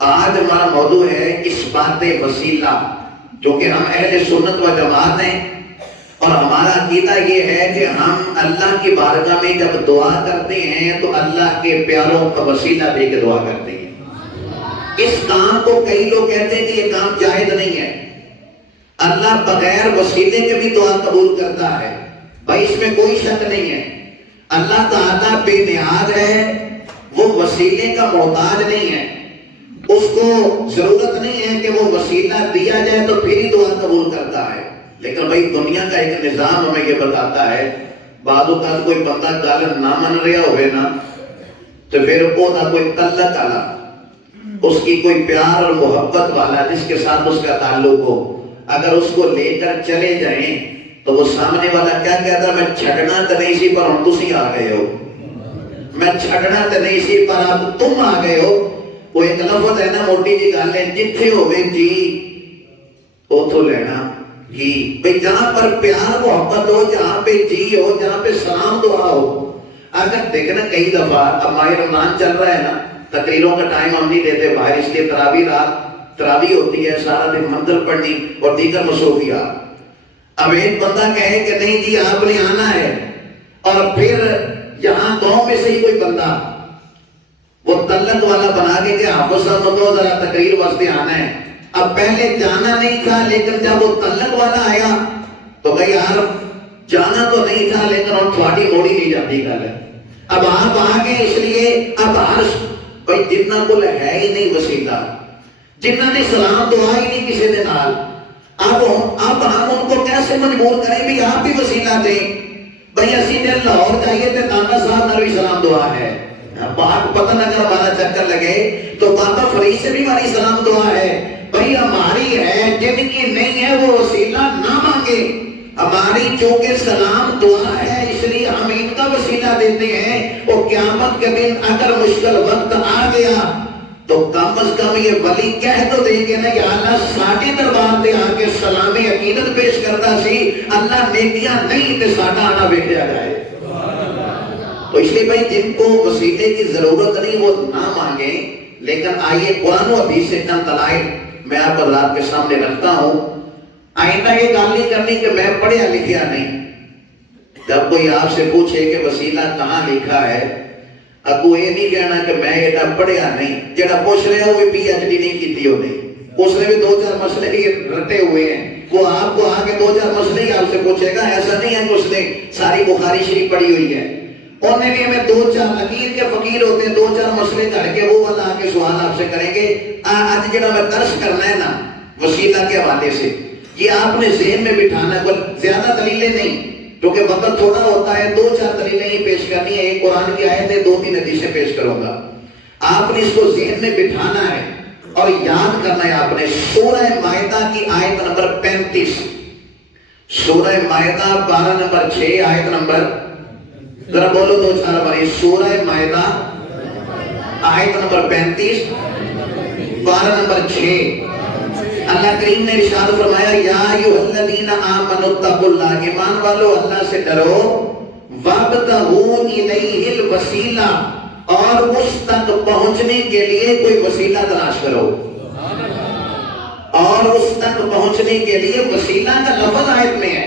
آج ہمارا موضوع ہے اثبات وسیلہ، جو کہ ہم اہل سنت و جماعت ہیں، اور ہمارا عقیدہ یہ ہے کہ ہم اللہ کی بارگاہ میں جب دعا کرتے ہیں تو اللہ کے پیاروں کا وسیلہ دے کے دعا کرتے ہیں۔ اس کام کو کئی لوگ کہتے ہیں کہ یہ کام جائز نہیں ہے، اللہ بغیر وسیلے کے بھی دعا قبول کرتا ہے۔ بھائی اس میں کوئی شک نہیں ہے، اللہ تعالیٰ بے نیاز ہے، وہ وسیلے کا محتاج نہیں ہے، اس کو ضرورت نہیں ہے کہ وہ وسیلہ دیا جائے تو پھر ہی دعا قبول کرتا ہے۔ لیکن بھائی دنیا کا ایک نظام ہمیں یہ بتاتا ہے، بعض اوقات کوئی بندہ گل نہ من رہا ہوئے نا تو پھر وہ نہ کوئی تعلق والا، اس کی کوئی پیار اور محبت والا جس کے ساتھ اس کا تعلق ہو، اگر اس کو لے کر چلے جائیں تو وہ سامنے والا کیا کہتا ہے، میں چھڑنا تو نہیں سی پر ہم تسی آ گئے ہو، میں چھڑنا تو نہیں سی پر اب تم آ گئے ہو۔ وہ ایک لفظ ہے نا، موٹی جی گل ہے، جتھے ہوئے جی اتھوں لینا جی۔ بھئی جہاں پر پیار محبت ہو، جہاں پہ جی ہو، جہاں پہ سلام دعا ہو۔ اگر دیکھنا کئی دفعہ اب ماہ رمضان چل رہا ہے نا، تقریروں کا ٹائم ہم نہیں دیتے باہر، اس لیے تراویح رات تراویح ہوتی ہے، سارا دن منزل پڑھنی اور دیگر مصروفیات۔ اب ایک بندہ کہے کہ نہیں جی آپ نے آنا ہے، اور پھر یہاں گاؤں میں سے ہی کوئی بندہ وہ تعلق والا بنا کے کہ حافظ صاحب کو ذرا تقریر واسطے آنا ہے۔ اب پہلے جانا نہیں تھا، لیکن جب وہ تعلق والا آیا تو بھائی یار جانا تو نہیں تھا لیکن ہم تھوڑی موڑی نہیں جاتی گل ہے، اب آپ آگے اس لیے اب عرش بھائی جتنا کل ہے ہی نہیں وسیلہ، جنہوں نے سلام دعا ہی نہیں کسی دے نال، اب ہم ان کو کیسے مجبور کریں بھی آپ بھی وسیلہ دیں؟ بھائی اسی دن لاہور جائیے تو نانا صاحب نال بھی سلام دعا ہے، بات پتہ اگر ہمارا چکر لگے تو بابا فرید سے بھی ہماری سلام دعا ہے۔ بھائی ہماری ہے، جن کی نہیں ہے وہ وسیلہ نہ مانگے، ہماری چونکہ سلام دعا ہے اس لیے ہم ان کا وسیلہ دیتے ہیں۔ اور قیامت کے دن اگر مشکل وقت آ گیا تو کم از کم یہ ولی کہہ تو دیں گے نا، یا اللہ ساڑھے دربار دے آ کے سلام عقیدت پیش کرتا سی، اللہ نیکیاں نہیں تے ساڑھا آنا بیٹھیا جائے۔ تو اس لیے بھائی جن کو وسیلے کی ضرورت نہیں وہ نہ مانگیں، لیکن آئیے قرآن و حدیث سے چند دلائل میں آپ حضرات کے سامنے رکھتا ہوں۔ آئندہ یہ گل نہیں کرنی کہ میں پڑھیا لکھیا نہیں۔ جب کوئی آپ سے پوچھے کہ وسیلہ کہاں لکھا ہے، اگو یہ نہیں کہنا کہ میں ایڈا پڑھیا نہیں، جڑا پوچھ رہے ہو وہ پی ایچ ڈی نہیں کیتی ہونے، اس نے بھی 2-4 مسئلے ہی رٹے ہوئے ہیں، وہ آپ کو آگے 2-4 مسئلے ہی آپ سے پوچھے گا۔ ایسا نہیں ہے کہ اس نے ساری بخاری شریف پڑھی ہوئی ہے، انہیں بھی ہمیں 2-4 لکیر کے فقیر ہوتے ہیں، 2-4 مسئلے کر کے وہ والا آگے سوال آپ سے کریں گے۔ آج جڑا میں درس کرنا ہے نا وسیلہ کے حوالے سے، یہ آپ نے ذہن میں بٹھانا ہے، زیادہ دلیلیں نہیں کیونکہ وقت تھوڑا ہوتا ہے، 2-4 دلیلیں ہی پیش کرنی ہے، ایک قرآن کی آیت ہے، 2-3 حدیثیں پیش کروں گا۔ آپ نے اس کو ذہن میں بٹھانا ہے اور یاد کرنا ہے۔ آپ نے سورہ مائدہ کی آیت نمبر 35، سورہ مائدہ پارہ نمبر 6 آیت نمبر، ذرا بولو 2-4 باری، سورہ مائدہ آیت نمبر 35 پارہ نمبر 6۔ اللہ کریم نے ارشاد فرمایا، یا ایھا الذین آمنوا اتقوا اللہ، ایمان والو اللہ سے ڈرو، وابتغوا الیہ الوسیلہ، اور اس تک پہنچنے کے لیے کوئی وسیلہ تلاش کرو۔ اور اس تک پہنچنے کے لیے وسیلہ کا لفظ آیت میں ہے،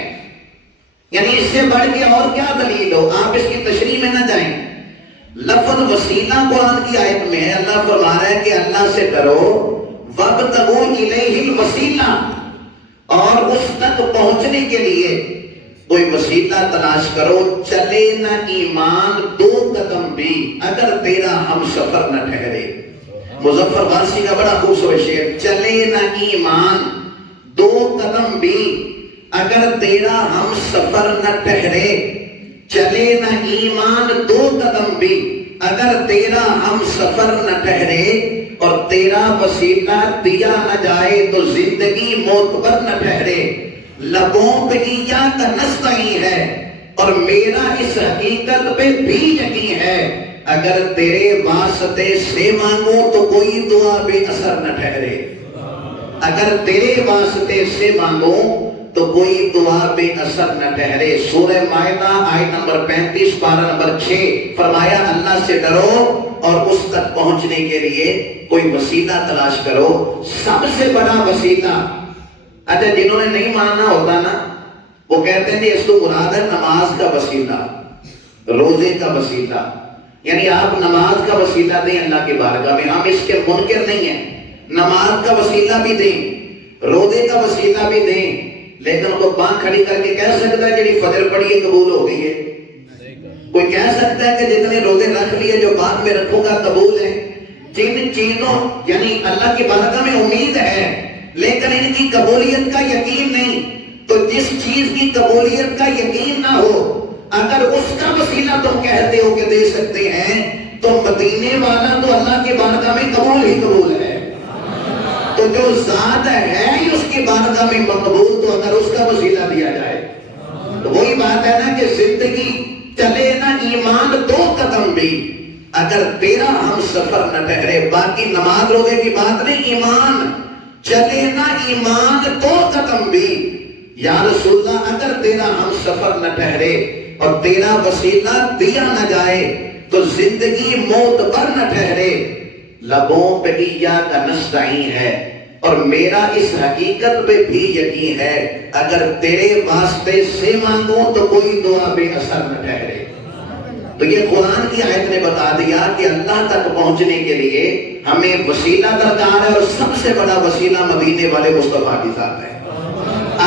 یعنی اس سے بڑھ کے اور کیا دلیل ہو، آپ اس کی تشریح میں نہ جائیں۔ لفظ وسیلہ قرآن کی آیت میں ہے، اللہ فرما رہا ہے کہ اللہ سے ڈرو، وابتغوا الیہ الوسیلہ، اور اس تک پہنچنے کے لیے کوئی وسیلہ تلاش کرو، چلے نہ ایمان 2 قدم بھی اگر تیرا ہم سفر نہ ٹھہرے۔ مظفر وارسی کا بڑا خوبصورت شعر، چلے نہ ایمان 2 قدم بھی اگر تیرا ہم سفر نہ ٹھہرے، چلے نہ ایمان 2 قدم بھی اگر تیرا ہم سفر نہ ٹھہرے، اور تیرا وسیلہ دیا نہ جائے تو زندگی معتبر نہ ٹھہرے۔ لبوں پہ یا کا نستعین ہے اور میرا اس حقیقت پہ بھی یقین ہے، اگر تیرے واسطے سے مانگوں تو کوئی دعا بے اثر نہ ٹھہرے۔ اگر تیرے واسطے سے مانگوں تو کوئی دعا بے اثر نہ ٹھہرے۔ سورہ مائدہ آیت نمبر 35 پارہ نمبر 6 فرمایا اللہ سے ڈرو اور اس تک پہنچنے کے لیے کوئی وسیلہ تلاش کرو. سب سے بڑا وسیلہ، اچھا جنہوں نے نہیں ماننا ہوتا نا وہ کہتے ہیں کہ اس کو مراد ہے نماز کا وسیلہ، روزے کا وسیلہ. یعنی آپ نماز کا وسیلہ دیں اللہ کی بارگاہ میں، ہم اس کے منکر نہیں ہیں. نماز کا وسیلہ بھی دیں، روزے کا وسیلہ بھی دیں، لیکن وہ بانگ کھڑی کر کے کہہ سکتا ہے جڑی فجر پڑھی ہے قبول ہو گئی ہے؟ کوئی کہہ سکتا ہے کہ جتنے روزے رکھ لیے جو بعد میں رکھوں گا قبول ہے؟ جن چیزوں یعنی اللہ کی بارگاہ میں امید ہے لیکن ان کی قبولیت کا یقین نہیں، تو جس چیز کی قبولیت کا یقین نہ ہو اگر اس کا وسیلہ تم کہتے ہو کہ دے سکتے ہیں تو مدینے والا تو اللہ کی بارگاہ میں قبول ہی قبول ہے. تو جو ذات ہے ہی اس کی بارگاہ میں مقبول، تو اگر اس کا وسیلہ دیا جائے تو وہی بات ہے نا کہ زندگی چلے نا ایمان 2 قدم بھی اگر تیرا ہم سفر نہ ٹھہرے. باقی نماز روزے کی بات نہیں، ایمان چلے نا ایمان 2 قدم بھی یا رسول اللہ اگر تیرا ہم سفر نہ ٹھہرے اور تیرا وسیلہ دیا نہ جائے تو زندگی معتبر نہ ٹھہرے. لبوں پہ ایاک نستعین ہے اور میرا اس حقیقت پہ بھی یقین ہے اگر تیرے واسطے سے مانگوں تو کوئی دعا بے اثر نہ ٹھہرے. تو یہ قرآن کی آیت نے بتا دیا کہ اللہ تک پہنچنے کے لیے ہمیں وسیلہ درکار ہے اور سب سے بڑا وسیلہ مدینے والے مصطفیٰ کی ذات ہے.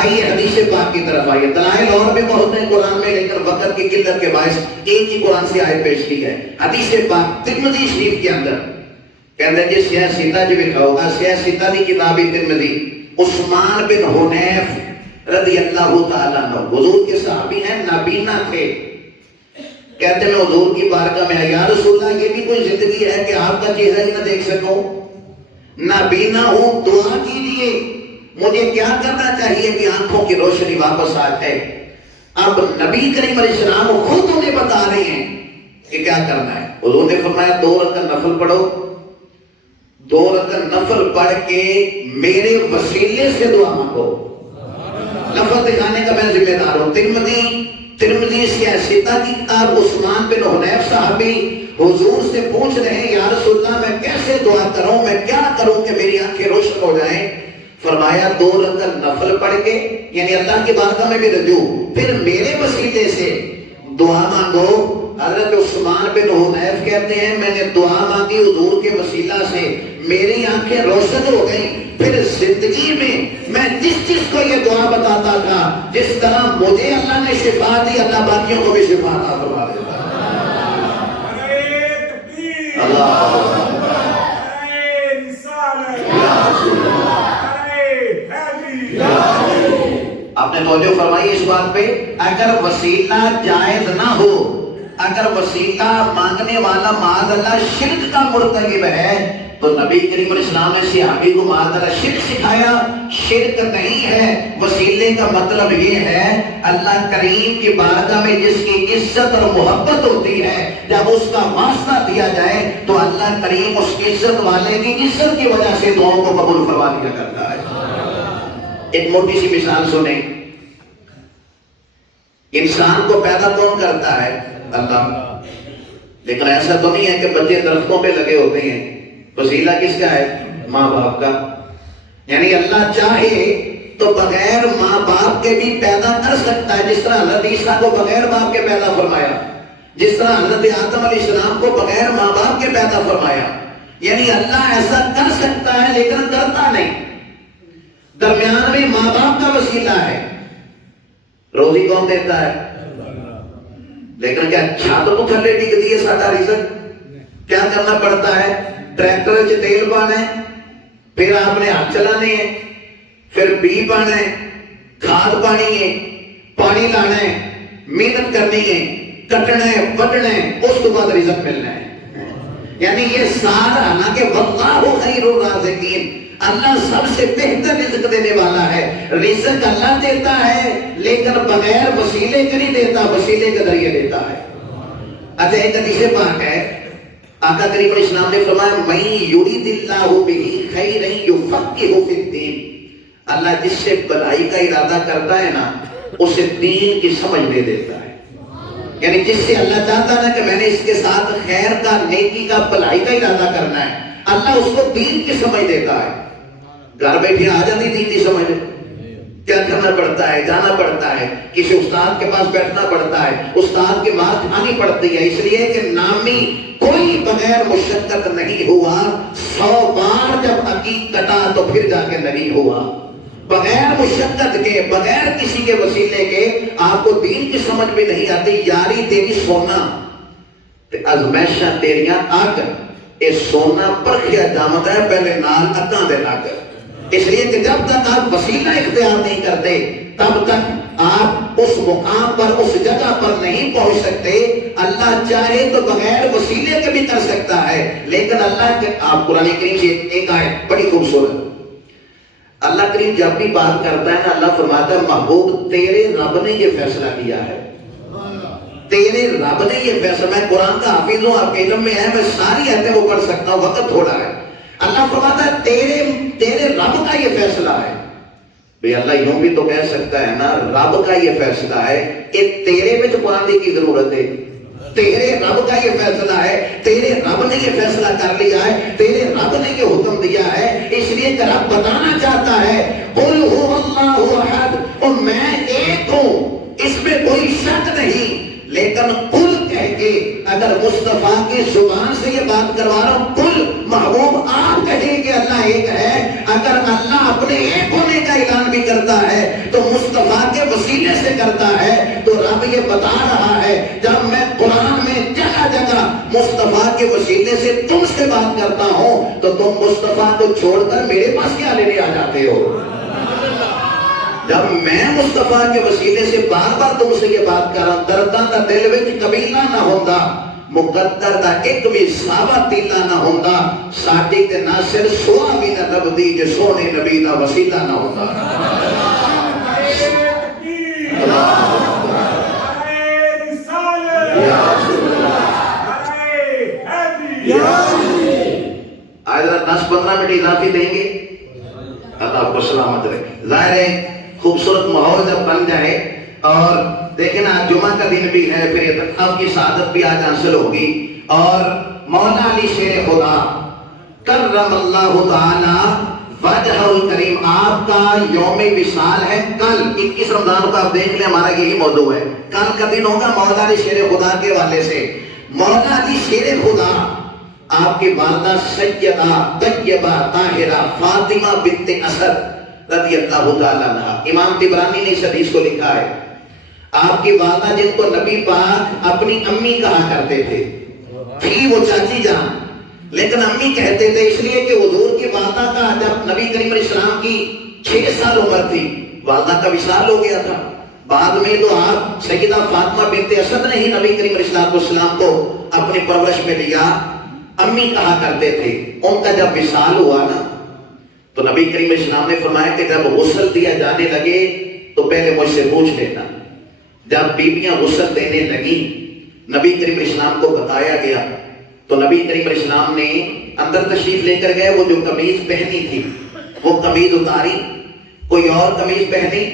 آئیے حدیث پاک کی طرف آئیے. دلائل اور بھی بہت ہیں قرآن میں لیکن وقت کی قلت کے باعث ایک ہی قرآن سے آیت پیش کی ہے. حدیث پاک ترمذی شریف کے اندر کہتے ہیں جی سیاستہ جو لکھا ہوگا، سیاستہ کی کتاب ترمذی، عثمان بن حنیف رضی اللہ تعالیٰ عنہ حضور کے صحابی ہیں، نابینا تھے. کہتے ہیں میں حضور کی بارگاہ میں یا رسول اللہ یہ بھی کوئی زندگی ہے کہ آپ کا چہرہ ہی نہ دیکھ سکوں، نابینا ہوں، دعا کیجیے مجھے کیا کرنا چاہیے کہ آنکھوں کی روشنی واپس آ جائے. اب نبی کریم علیہ السلام خود انہیں بتا رہے ہیں کہ کیا کرنا ہے. حضور نے فرمایا 2 رکعت نفل پڑھو، 2 رکعت نفل پڑھ کے میرے وسیلے سے دعا مانگو. لفظ دکھانے کا میں ذمہ دار ہوں. ترمذی سیاستہ کی کتاب، عثمان بن حنیف صحابی حضور سے پوچھ رہے ہیں یا رسول اللہ میں کیسے دعا کروں، میں کیا کروں کہ میری آنکھیں روشن ہو جائیں. فرمایا 2 رکعت نفل پڑھ کے یعنی اللہ کی بارگاہ میں بھی رجوع، پھر میرے وسیلے سے دعا مانگو. حضرت عثمان بن حنیف کہتے ہیں میں نے دعا مانگی حضور کے وسیلہ سے، میری آنکھیں روشن ہو گئیں. پھر زندگی میں جس کو یہ دعا بتاتا تھا جس طرح مجھے اللہ نے شفا دی، اللہ باقیوں کو بھی شفا عطا فرما دیتا. آپ نے توجہ فرمائی اس بات پہ. اگر وسیلہ جائز نہ ہو، اگر وسیلہ مانگنے والا معاذ اللہ شرک کا مرتکب ہے تو نبی کریم علیہ السلام نے صحابی کو معاذ اللہ شرک سکھایا. شرک نہیں ہے. وسیلے کا مطلب یہ ہے اللہ کریم کی بارگاہ میں جس کی عزت اور محبت ہوتی ہے جب اس کا واسطہ دیا جائے تو اللہ کریم اس کی عزت والے کی عزت کی وجہ سے دعاؤں کو قبول فرما دیا کرتا ہے. ایک موٹی سی مثال سنیں. انسان کو پیدا کون کرتا ہے؟ اللہ. لیکن ایسا تو نہیں ہے کہ بچے درختوں پہ لگے ہوتے ہیں. وسیلہ کس کا ہے؟ ماں باپ کا. یعنی اللہ چاہے تو بغیر ماں باپ کے بھی پیدا کر سکتا ہے، جس طرح حضرت عیسیٰ کو بغیر باپ کے پیدا فرمایا، جس طرح حضرت آدم علیہ السلام کو بغیر ماں باپ کے پیدا فرمایا. یعنی اللہ ایسا کر سکتا ہے لیکن کرتا نہیں. درمیان میں ماں باپ کا وسیلہ ہے. روزی کون دیتا ہے؟ لیکن کیا چھت تو تھلے ٹک دیے ساڈا رزق؟ کیا کرنا پڑتا ہے؟ ٹریکٹر چ تیل پانا ہے، پھر آپ نے ہاتھ چلانے ہیں، پھر بی پانا ہے، کھاد پانی ہے، پانی لانا ہے، محنت کرنی ہے، کٹنا ہے، وڈنا ہے، اس کے بعد رزق ملنا ہے. یعنی یہ سارا حالانکہ واللہ خیر الرازقین، اللہ سب سے بہتر رزق دینے والا ہے. رزق اللہ دیتا ہے لیکن بغیر وسیلے کے نہیں دیتا، وسیلے کے ذریعے دیتا ہے. اچھا ایک حدیث پاک ہے، آقا کریم علیہ السلام نے فرمایا من یرید اللہ بہ خیرا یفقہہ فی الدین. اللہ جس سے بھلائی کا ارادہ کرتا ہے نا اسے دین کی سمجھ دے دیتا ہے. یعنی جس سے اللہ چاہتا نا کہ میں نے اس کے ساتھ خیر کا، نیکی کا، بھلائی کا ارادہ کرنا ہے، اللہ اس کو دین کی سمجھ دیتا ہے۔ گھر بیٹھے آ جاتی دین کی سمجھ، کیا کرنا پڑتا ہے، جانا پڑتا ہے، کسی استاد کے پاس بیٹھنا پڑتا ہے، استاد کی مار کھانی پڑتی ہے، اس لیے کہ نامی کوئی بغیر مشقت نہیں ہوا، 100 بار جب عقیق کٹا تو پھر جا کے نہیں ہوا۔ بغیر مشقت کے، بغیر کسی کے وسیلے کے آپ کو دین کی سمجھ بھی نہیں آتی۔ یاری تیری سونا تے ازمائشاں تیریاں اگ، اے سونا پرکھیا جامتا ہے پہلے نال اگاں دے لگ۔ اس لیے کہ جب تک آپ وسیلہ اختیار نہیں کرتے تب تک آپ اس مقام پر، اس جگہ پر نہیں پہنچ سکتے۔ اللہ چاہے تو بغیر وسیلے کے بھی کر سکتا ہے، لیکن اللہ کے، آپ قرآن کریم سے ایک آیت بڑی خوبصورت، اللہ کریم جب بھی بات کرتا ہے نا، اللہ فرماتا ہے محبوب تیرے رب نے یہ فیصلہ کیا ہے، تیرے رب نے یہ فیصلہ، میں قرآن کا حافظ ہوں، آپ کے علم میں ہے، میں ساری آیتیں وہ پڑھ سکتا ہوں، وقت تھوڑا ہے۔ اللہ فرماتا ہے تیرے رب کا یہ فیصلہ ہے۔ بھئی اللہ یوں بھی تو کہہ سکتا ہے نا، رب کا یہ فیصلہ ہے، کہ تیرے میں قرآن دی کی ضرورت ہے، تیرے رب کا یہ فیصلہ ہے، تیرے رب نے یہ فیصلہ کر لیا ہے، تیرے رب نے یہ حکم دیا ہے۔ اس لیے کہ رب بتانا چاہتا ہے قل هو اللہ احد، اور میں ایک ہوں، اس میں کوئی شک نہیں، لیکن قل کہہ کے اگر مصطفیٰ کی زبان سے یہ بات کروا رہا ہوں، قل محبوب آپ کہیں کہ اللہ ایک ہے، اگر اللہ اپنے ایک ہونے کا اعلان بھی کرتا ہے تو مصطفیٰ کے وسیلے سے کرتا ہے۔ تو رب یہ بتا رہا ہے جب میں قرآن میں جگہ جگہ مصطفیٰ کے وسیلے سے تم سے بات کرتا ہوں تو تم مصطفیٰ کو چھوڑ کر میرے پاس کیا لینے آ جاتے ہو؟ جب میں مصطفیٰ کے وسیلے سے بار بار تم سے یہ بات کر رہا ہوں، درداں دا دل وچ قبیلہ نہ ہوندا، مقدر دا ایک بھی ساوا تیلا نہ ہوندا، ساڈی تے نہ سر سوا بھی نہ لبدی جے سونے نبی دا وسیلہ نہ ہوندا۔ آج 10-15 منٹ اضافی دیں گے، اللہ آپ کو سلامت رکھے۔ ظاہر ہے خوبصورت ماحول جب بن جائے، اور دیکھیں نا جمعہ کا دن بھی ہے، پھر اعتکاف کی سعادت بھی آج حاصل ہوگی، اور مولا علی شیر خدا کرم اللہ تعالی وجہ الکریم، آپ کا یوم وصال ہے کل 21 رمضان کو، آپ دیکھ لیں ہمارا یہی موضوع ہے، کل کا دن ہوگا مولا علی شیر خدا کے حوالے سے۔ مولا علی شیر خدا آپ کی والدہ سیدہ طیبہ طاہرہ فاطمہ بنت اسد رضی اللہ تعالیٰ عنہ، امام طبرانی نے اس حدیث کو لکھا ہے، آپ کی والدہ جن کو نبی پاک اپنی امی کہا کرتے تھے، تھی وہ چاچی جان لیکن امی کہتے تھے، اس لیے کہ حضور کی والدہ کا جب نبی کریم علیہ السلام کی 6 سال عمر تھی والدہ کا وصال ہو گیا تھا۔ بعد میں تو آپ سیدہ فاطمہ بنت اسد نے ہی نبی کریم علیہ السلام کو اپنی پرورش میں لیا، امی کہا کرتے تھے۔ ان کا جب وصال ہوا نا تو نبی کریم علیہ السلام نے فرمایا کہ جب غسل دیا جانے لگے تو پہلے مجھ سے پوچھ لینا۔ جب بیویاں غسل دینے لگی نبی کریم علیہ السلام کو بتایا گیا تو نبی کریم علیہ السلام نے اندر تشریف لے کر گئے، وہ جو قمیض پہنی تھی وہ قمیض اتاری، کوئی اور قمیض پہنی،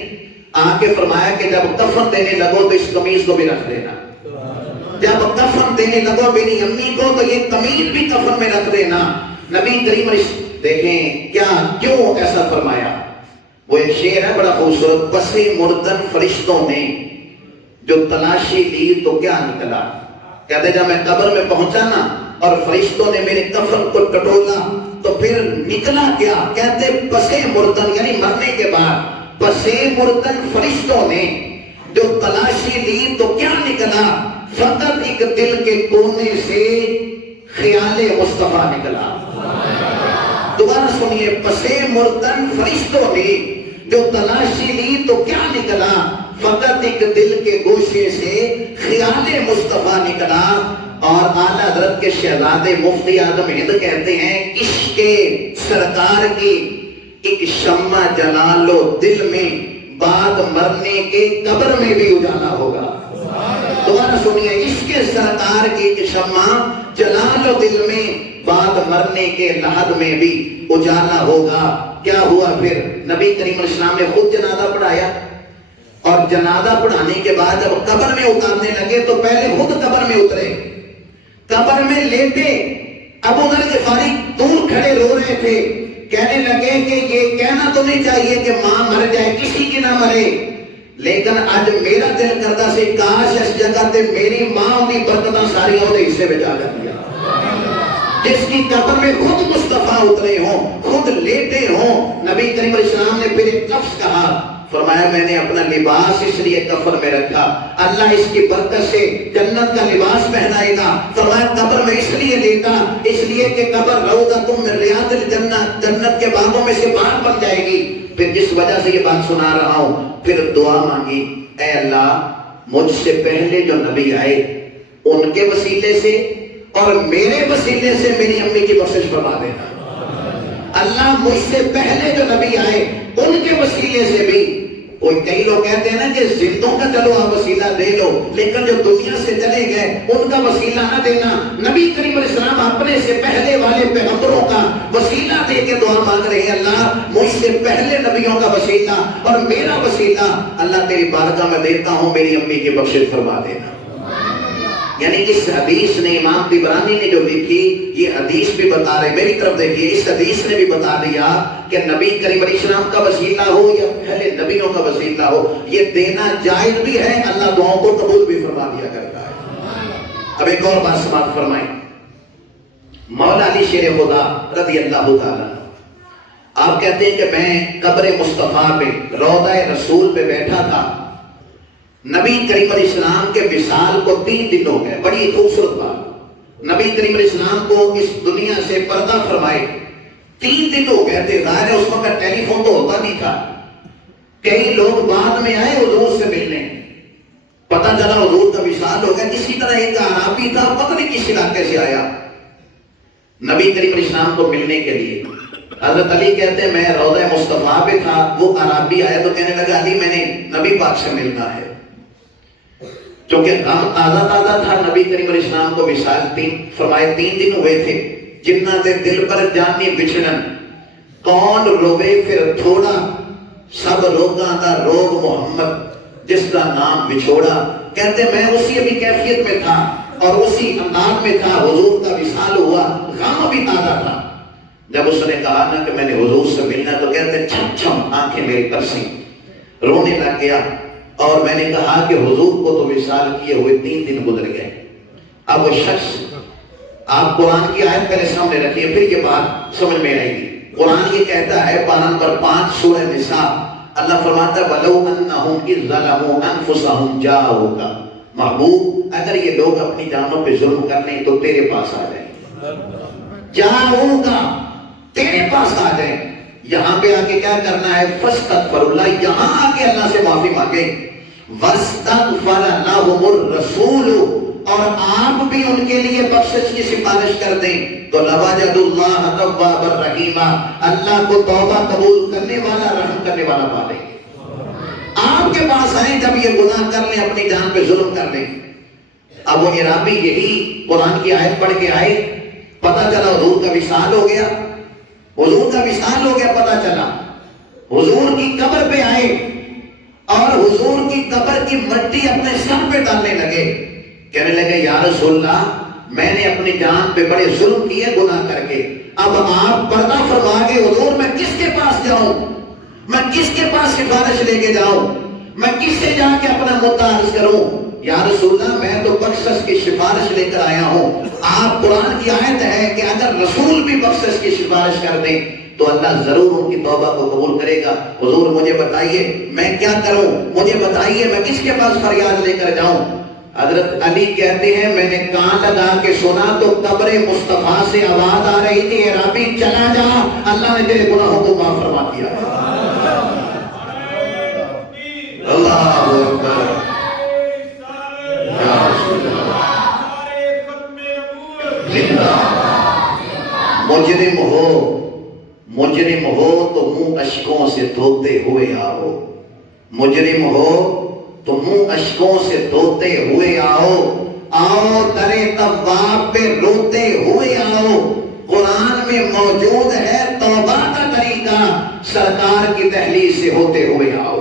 آ کے فرمایا کہ جب کفن دینے لگو تو اس قمیض کو بھی رکھ دینا، جب کفن دینے لگو میری امی کو تو یہ قمیض بھی کفن میں رکھ دینا۔ نبی کریم علیہ السلام دیکھیں کیا کیوں ایسا فرمایا، وہ ایک شعر ہے بڑا خوبصورت، پسِ مردن فرشتوں نے جو تلاشی لی تو کیا نکلا، کہتے جب میں قبر میں پہنچا نا اور فرشتوں نے میرے کفن کو ٹٹولا تو پھر نکلا کیا، کہتے پسِ مردن یعنی مرنے کے بعد پسِ مردن فرشتوں نے جو تلاشی لی تو کیا نکلا، فقط ایک دل کے کونے سے خیال مصطفیٰ نکلا۔ دوبارہ سنیے، پسِ مردن فرشتوں نے جو تلاشی لی تو کیا نکلا، فقط ایک دل کے گوشے سے خیال مصطفیٰ نکلا۔ اور اعلیٰ حضرت کے شہزادے مفتی اعظم ہند کہتے ہیں، عشق سرکار کی ایک شمع جلا لو دل میں، بعد مرنے کے قبر میں بھی اجالا ہوگا۔ دوبارہ سنیے، عشق سرکار کی ایک شمع جلا لو دل میں، بعد مرنے کے لحد میں بھی اجالا ہوگا۔ کیا ہوا پھر؟ نبی کریم علیہ السلام نے خود جنازہ پڑھایا اور جنازہ پڑھانے کے بعد جب قبر میں اتارنے لگے تو پہلے خود قبر میں اترے، قبر میں لیٹے، ابو ذر غفاری دور کھڑے رو رہے تھے، کہنے لگے کہ یہ کہنا تو نہیں چاہیے کہ ماں مر جائے، کسی کی نہ مرے، لیکن آج میرا دل کرتا سی کاش اس جگہ تے میری ماں دی برکتاں ساری اودے حصے وچ آ جاندیاں، جس کی قبر میں خود مصطفیٰ اترے ہوں، خود لیٹے ہوں۔ نبی کریم علیہ السلام نے پھر ایک لفظ کہا، فرمایا میں نے اپنا لباس اس لیے کفن میں رکھا، اللہ اس کی برکت سے جنت کا لباس پہنائے گا۔ فرمایا قبر میں اس لیے لیٹا، اس لیے کہ قبر روضۃ من ریاض الجنہ، جنت کے باغوں میں سے باغ بن جائے گی۔ پھر جس وجہ سے یہ بات سنا رہا ہوں، پھر دعا مانگی، اے اللہ مجھ سے پہلے جو نبی آئے ان کے وسیلے سے اور میرے وسیلے سے میری امی کی بخشش فرما دینا۔ اللہ مجھ سے پہلے جو نبی آئے ان کے وسیلے سے بھی، کوئی کئی لوگ کہتے ہیں نا کہ زندوں کا چلو آپ وسیلہ دے لو، لیکن جو دنیا سے چلے گئے ان کا وسیلہ نہ دینا۔ نبی کریم علیہ السلام اپنے سے پہلے والے پیغمبروں کا وسیلہ دے کے دعا مانگ رہے ہیں، اللہ مجھ سے پہلے نبیوں کا وسیلہ اور میرا وسیلہ اللہ تیری بارگاہ میں دیتا ہوں، میری امی کی بخشش فرما دینا۔ یعنی اس حدیث نے امام طبرانی نے جو لکھی، یہ حدیث بھی بتا رہے، میری طرف دیکھیے، اس حدیث نے بھی بتا دیا کہ نبی کریم علیہ السلام کا وسیلہ ہو یا پہلے نبیوں کا وسیلہ ہو، یہ دینا جائز بھی ہے، اللہ دعاؤں کو قبول بھی فرما دیا کرتا ہے۔ اب ایک اور بات سماعت فرمائیں، مولا علی شیر خدا رضی اللہ تعالیٰ، آپ کہتے ہیں کہ میں قبر مصطفیٰ پہ، روضہ رسول پہ بیٹھا تھا، نبی کریم علیہ السلام کے وصال کو 3 دن ہو گئے۔ بڑی خوبصورت بات، نبی کریم علیہ السلام کو اس دنیا سے پردہ فرمائے 3 دن ہو گئے تھے۔ ظاہر ہے اس وقت ٹیلی فون تو ہوتا نہیں تھا، کئی لوگ بعد میں آئے حضور سے ملنے، پتہ چلا حضور کا وصال ہو گیا۔ اسی طرح ایک اعرابی تھا، پتہ نہیں کس علاقے سے آیا نبی کریم علیہ السلام کو ملنے کے لیے۔ حضرت علی کہتے ہیں میں روضہ مصطفیٰ پہ تھا، وہ اعرابی آیا تو کہنے لگا علی میں نے نبی پاک سے ملنا ہے، کیونکہ غم تازہ تھا۔ نبی کریم علیہ السلام کو وصال فرمائے 3 دن ہوئے تھے۔ جنہ دے دل پر جانی بچھڑن، کون روے پھر تھوڑا، سب روگاں دا روگ محمد جس کا نام بچھوڑا۔ کہتے میں اسی ابھی کیفیت میں تھا اور اسی انداز میں تھا، حضور کا وصال ہوا، غم بھی تازہ تھا۔ جب اس نے کہا نا کہ میں نے حضور سے ملنا، تو کہتے چھم چھم آنکھیں میری ترسی، رونے لگ گیا، اور میں نے کہا کہ حضور کو تو وصال کیے ہوئے 3 دن گزر گئے۔ اب وہ شخص، آپ قرآن کی آیت پہلے سامنے رکھیے، پھر یہ بات سمجھ میں آئے گی۔ قرآن یہ کہتا ہے پارہ نمبر 5 سورہ نساء، اللہ فرماتا ہے وَلَوْ أَنَّهُمْ إِذْ ظَلَمُوا أَنفُسَهُمْ جَاءُوكَ، محبوب اگر یہ لوگ اپنی جانوں پہ ظلم کر لیں تو تیرے پاس آ جائیں، جَاءُوكَ تیرے پاس آ جائیں۔ یہاں پہ آگے کیا کرنا ہے؟ فَاسْتَغْفِرُوا اللَّهَ، یہاں آگے اللہ سے معافی مانگے، وَاسْتَغْفَرَ لَهُمُ الرَّسُولُ، اور آپ بھی ان کے لیے بخشش کی سفارش کر دیں تو لَوَجَدُوا اللَّهَ تَوَّابًا رَحِيمًا، اللہ کو توبہ قبول کرنے والا، رحم کرنے والا پالیں۔ آپ کے پاس آئیں جب یہ گناہ کر لیں، اپنی جان پہ ظلم کر لیں۔ اب وہ عرابی یہی قرآن کی آیت پڑھ کے آئے، پتہ چلا حضور کا وصال ہو گیا، حضور کا وصال ہو گیا، پتہ چلا حضور کی قبر پہ آئے اور حضور کی قبر کی مٹی اپنے سر پہ ڈالنے لگے، کہنے لگے یا رسول اللہ میں نے اپنی جان پہ بڑے ظلم کیے گناہ کر کے، اب آپ پردہ فرما کے حضور میں کس کے پاس جاؤں، میں کس کے پاس سفارش لے کے جاؤں، میں کس سے جا کے اپنا مدعا عرض کروں؟ یا رسول اللہ میں تو بخشش کی سفارش لے کر آیا ہوں، آپ قرآن کی آیت ہے کہ اگر رسول بھی بخشش کی سفارش کر دیں تو اللہ ضرور ان کی توبہ کو قبول کرے گا۔ حضور مجھے بتائیے میں کیا کروں، مجھے بتائیے میں کس کے پاس فریاد لے کر جاؤں؟ حضرت علی کہتے ہیں میں نے کان لگا کے سنا تو قبر مصطفیٰ سے آواز آ رہی تھی عرابی چلا جا، اللہ نے تیرے گناہوں کو معاف فرما دیا۔ اللہ اکبر، یا رسول اللہ، زندہ مجرم ہو تو منہ اشکوں سے دھوتے ہوئے آؤ، مجرم ہو تو منہ اشکوں سے دھوتے ہوئے آؤ، آؤ در تواب پہ روتے ہوئے آؤ۔ قرآن میں موجود ہے توبہ کا طریقہ، سرکار کی دہلیز سے ہوتے ہوئے آؤ۔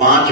5